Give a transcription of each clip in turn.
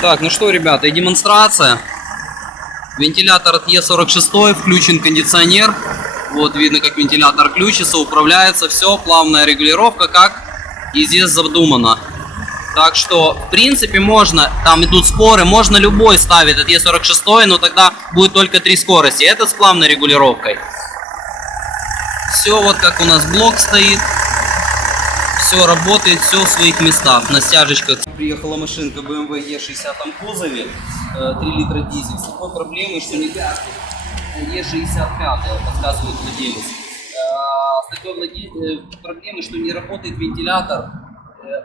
Так, ну что, ребята, и демонстрация. Вентилятор от Е46, включен кондиционер. Вот видно, как вентилятор включится, управляется, все, плавная регулировка, как и здесь задумано. Так что, в принципе, можно, там идут споры, можно любой ставить от Е46, но тогда будет только 3 скорости. Это с плавной регулировкой. Все вот как у нас блок стоит. Все работает, все в своих местах, на стяжечках. Приехала машинка BMW E60 в кузове, 3 литра дизель. С такой проблемой, что не E65, подсказывает владелец. С такой проблемой, что не работает вентилятор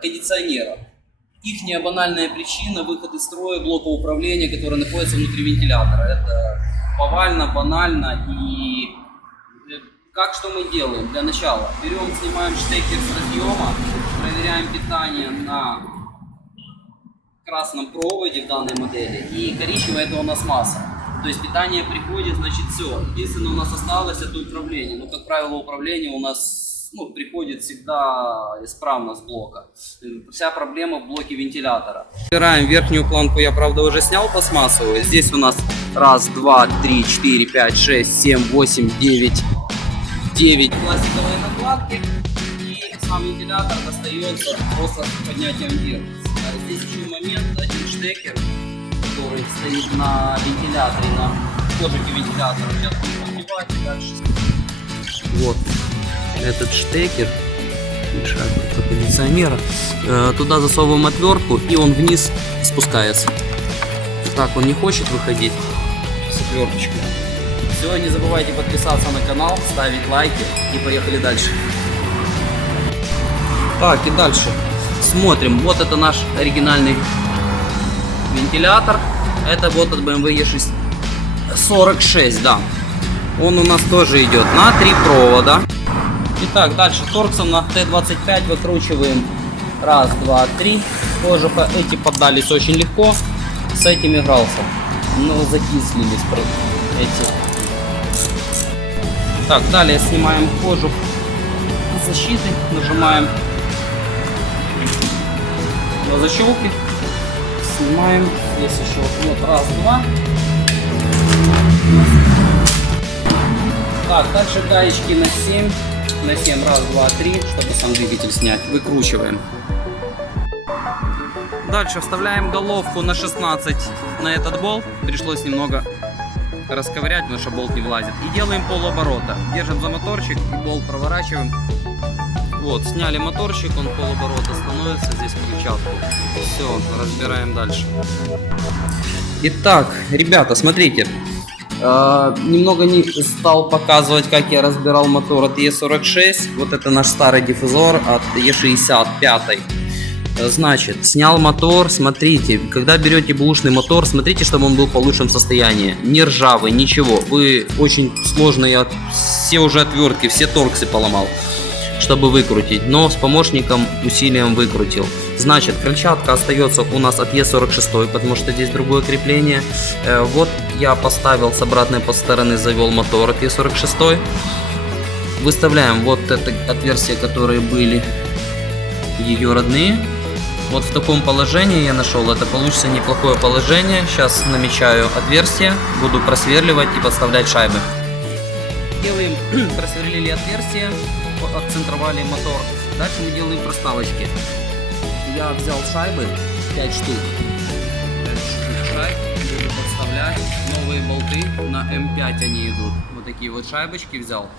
кондиционера. Их банальная причина — выход из строя блока управления, который находится внутри вентилятора. Это повально, банально. И как что мы делаем? Для начала берем, снимаем штекер с разъема, проверяем питание на красном проводе в данной модели, и коричневая — это у нас масса. То есть питание приходит, значит, все. Единственное, у нас осталось — это управление. Но, как правило, управление у нас приходит всегда исправно с блока. Вся проблема в блоке вентилятора. Убираем верхнюю планку, я, правда, уже снял пластмассовую. Здесь у нас 1, 2, 3, 4, 5, 6, 7, 8, 9 пластиковые накладки, и сам вентилятор достается просто с поднятием вверх. Здесь еще момент, один штекер, который стоит на вентиляторе, на кожике вентилятора. Сейчас будем поднимать и дальше. Вот этот штекер мешает кондиционера. Туда засовываем отвертку, и он вниз спускается. Так, он не хочет выходить с отверточкой. Все, не забывайте подписаться на канал, ставить лайки, и поехали дальше. Так, и дальше смотрим. Вот это наш оригинальный вентилятор. Это вот от BMW E46, да. Он у нас тоже идет на 3 провода. Итак, дальше торксом на Т25 выкручиваем. 1, 2, 3. Тоже эти поддались очень легко. С этим игрался, но закислились эти. Так, далее снимаем кожух защиты, нажимаем на защелки, снимаем. Здесь еще вот 1, 2. Так, дальше гаечки на 7. На 7, 1, 2, 3, чтобы сам двигатель снять. Выкручиваем. Дальше вставляем головку на 16 на этот болт. Пришлось немного расковырять, потому что болт не влазит. И делаем полоборота. Держим за моторчик и болт проворачиваем. Вот, сняли моторчик, он полоборота становится, здесь крыльчатку. Все, разбираем дальше. Итак, ребята, смотрите. Немного не стал показывать, как я разбирал мотор от Е46. Вот это наш старый диффузор от Е65. Значит, снял мотор, смотрите, когда берете бэушный мотор, смотрите, чтобы он был в лучшем состоянии, не ржавый, ничего. Вы очень сложно, я все уже отвертки, все торксы поломал, чтобы выкрутить, но с помощником усилием выкрутил. Значит, крыльчатка остается у нас от Е46, потому что здесь другое крепление. Вот я поставил с обратной стороны, завел мотор от Е46. Выставляем вот это отверстия, которые были ее родные. Вот в таком положении я нашел, это получится неплохое положение. Сейчас намечаю отверстие, буду просверливать и подставлять шайбы. Делаем, просверлили отверстие, отцентровали мотор. Дальше мы делаем проставочки. Я взял шайбы, 5 штук. 5 штук шайб, буду подставлять. Новые болты, на М5 они идут. Вот такие вот шайбочки взял.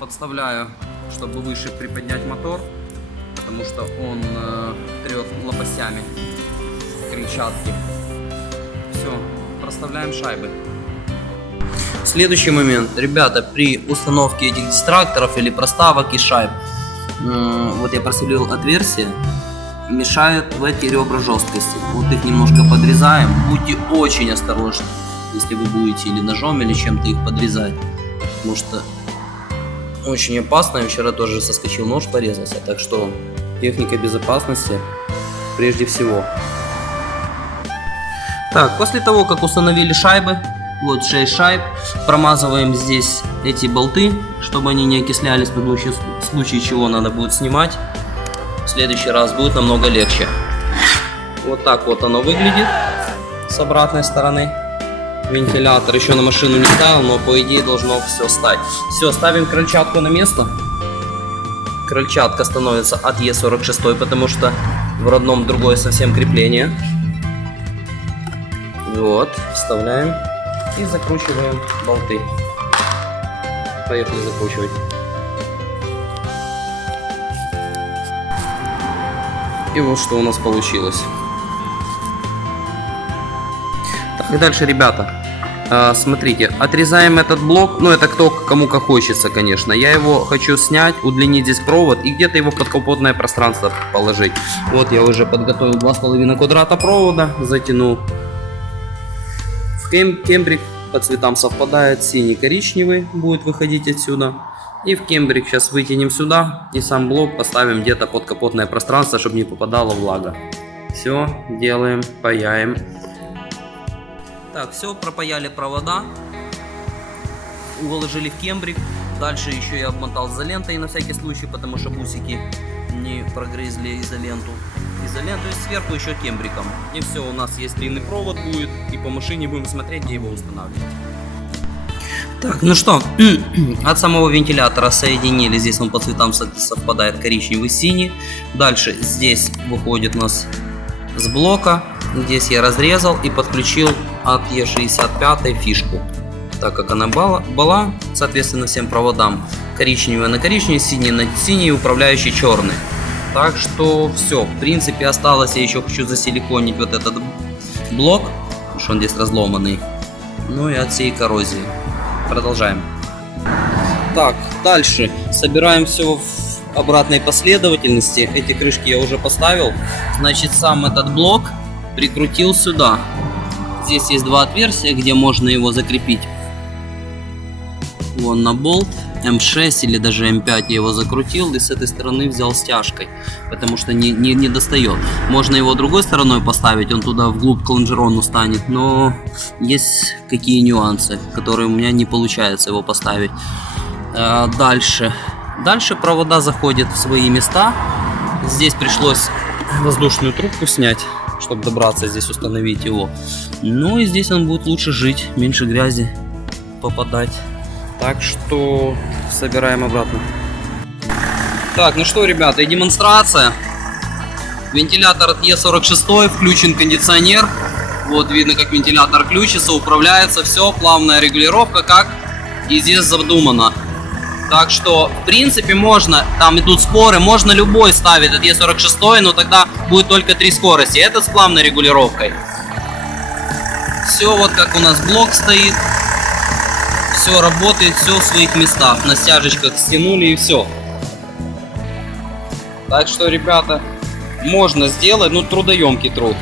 Подставляю, чтобы выше приподнять мотор, потому что он трет лопастями крыльчатки. Все, проставляем шайбы. Следующий момент, ребята, при установке этих дистракторов или проставок и шайб, вот я просверлил отверстие, мешают в эти ребра жесткости. Вот их немножко подрезаем. Будьте очень осторожны, если вы будете или ножом, или чем-то их подрезать, потому что очень опасно. Вчера тоже соскочил нож, порезался. Так что техника безопасности прежде всего. Так, после того, как установили шайбы, вот 6 шайб, промазываем здесь эти болты, чтобы они не окислялись, в случае чего надо будет снимать. В следующий раз будет намного легче. Вот так вот оно выглядит. с обратной стороны. Вентилятор еще на машину не ставил, но по идее должно все стать. Все, ставим крыльчатку на место. Крыльчатка становится от Е46, потому что в родном другое совсем крепление. Вот, вставляем и закручиваем болты. Поехали закручивать. И вот что у нас получилось. Так, и дальше, ребята, смотрите, отрезаем этот блок, ну это кто кому как хочется, конечно. Я его хочу снять, удлинить здесь провод и где-то его в подкапотное пространство положить. Вот я уже подготовил 2,5 квадрата провода, затянул в кембрик, по цветам совпадает, синий-коричневый будет выходить отсюда. И в кембрик сейчас вытянем сюда и сам блок поставим где-то под капотное пространство, чтобы не попадала влага. Все, делаем, паяем. Так, все, пропаяли провода, уложили в кембрик. Дальше еще я обмотал изолентой на всякий случай, потому что бусики не прогрызли изоленту. И сверху еще кембриком. И все, у нас есть длинный провод будет, и по машине будем смотреть, где его устанавливать. Так, ну что, от самого вентилятора соединили, здесь он по цветам совпадает, коричневый, синий. Дальше здесь выходит у нас с блока, здесь я разрезал и подключил от Е65 фишку, так как она была, соответственно, всем проводам. Коричневый на коричневый, синий на синий, управляющий черный. Так что все, в принципе осталось, я еще хочу засиликонить вот этот блок, потому что он здесь разломанный, ну и от всей коррозии. Продолжаем. Так, дальше собираем все в обратной последовательности. Эти крышки я уже поставил. Значит, сам этот блок прикрутил сюда. Здесь есть два отверстия, где можно его закрепить. Вон на болт М6 или даже М5 я его закрутил и с этой стороны взял стяжкой, потому что не достает. Можно его другой стороной поставить, он туда вглубь к лонжерону станет, но есть какие нюансы, которые у меня не получается его поставить. Дальше провода заходят в свои места. Здесь пришлось воздушную трубку снять, чтобы добраться здесь, установить его. Ну и здесь он будет лучше жить, меньше грязи попадать. Так что собираем обратно. Так, ну что, ребята, и демонстрация. Вентилятор от Е46, включен кондиционер. Вот видно, как вентилятор включится, управляется, все, плавная регулировка, как и здесь задумано. Так что, в принципе, можно, там идут споры, можно любой ставить от Е46, но тогда будет только 3 скорости. Это с плавной регулировкой. Все, вот как у нас блок стоит. Все работает, все в своих местах. На стяжечках стянули и все. Так что, ребята, можно сделать, ну, трудоемкий труд.